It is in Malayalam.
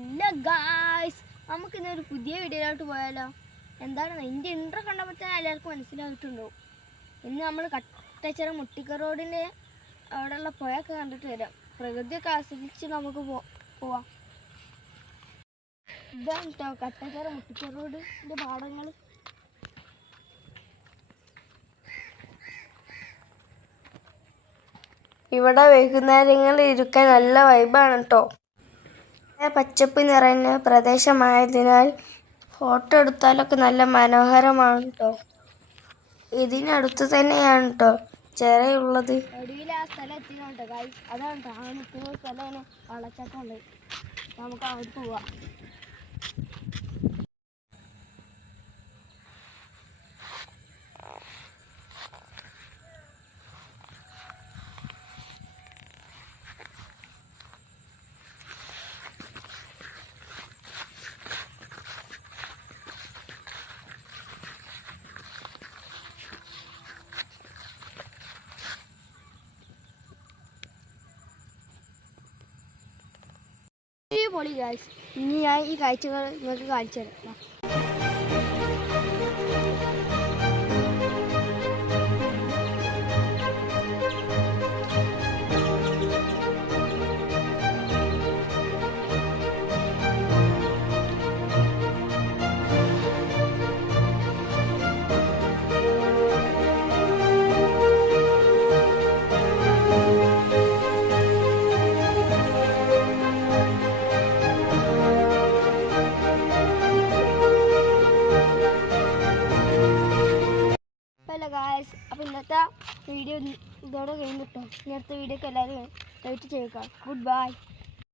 ഇല്ല ഗായ്സ്, നമുക്ക് ഇന്നൊരു പുതിയ വീഡിയോയിലോട്ട് പോയാലോ. എന്താണ് എൻ്റെ ഇൻട്രോ കണ്ടപ്പോൾ തന്നെ എല്ലാവർക്കും മനസ്സിലായിട്ടുണ്ടാവും. ഇന്ന് നമ്മൾ കട്ടച്ചിറ മുട്ടിക്ക റോഡിൻ്റെ അവിടെയുള്ള പുഴയൊക്കെ കണ്ടിട്ട് വരാം. പ്രകൃതിയൊക്കെ ആസ്വദിച്ച് നമുക്ക് പോവാം. ഇതാണ് കേട്ടോ കട്ടച്ചിറ മുട്ടിക്ക റോഡിൻ്റെ പാടങ്ങൾ. ഇവിടെ വൈകുന്നേരങ്ങളിൽ ഇരിക്കാൻ നല്ല വൈബാണ് കേട്ടോ. പച്ചപ്പ് നിറഞ്ഞ പ്രദേശമായതിനാൽ ഫോട്ടോ എടുത്താലൊക്കെ നല്ല മനോഹരമാണ് കേട്ടോ. ഇതിനടുത്ത് തന്നെയാണ് കേട്ടോ ചിറയുള്ളത്. ഒടുവിൽ ആ സ്ഥലം എത്തിയിട്ടോ ഗായ്സ്. അതാണ് കേട്ടോ ആ നിൽക്കുന്ന സ്ഥലമാണ് വെള്ളച്ചാട്ടം ഉണ്ട്. നമുക്ക് അവിടെ പോവാം. പൊളി ഗായ്സ്, ഇനി ഞാൻ ഈ കാഴ്ചകൾ നിങ്ങൾക്ക് കാണിച്ചു തരാം. ഗായ്സ്, അപ്പോൾ ഇന്നത്തെ വീഡിയോ ഇതോടെ കഴിഞ്ഞിട്ടോ. ഇനി അടുത്ത വീഡിയോക്ക് എല്ലാവരും വെയിറ്റ് ചെയ്യുക. Good bye.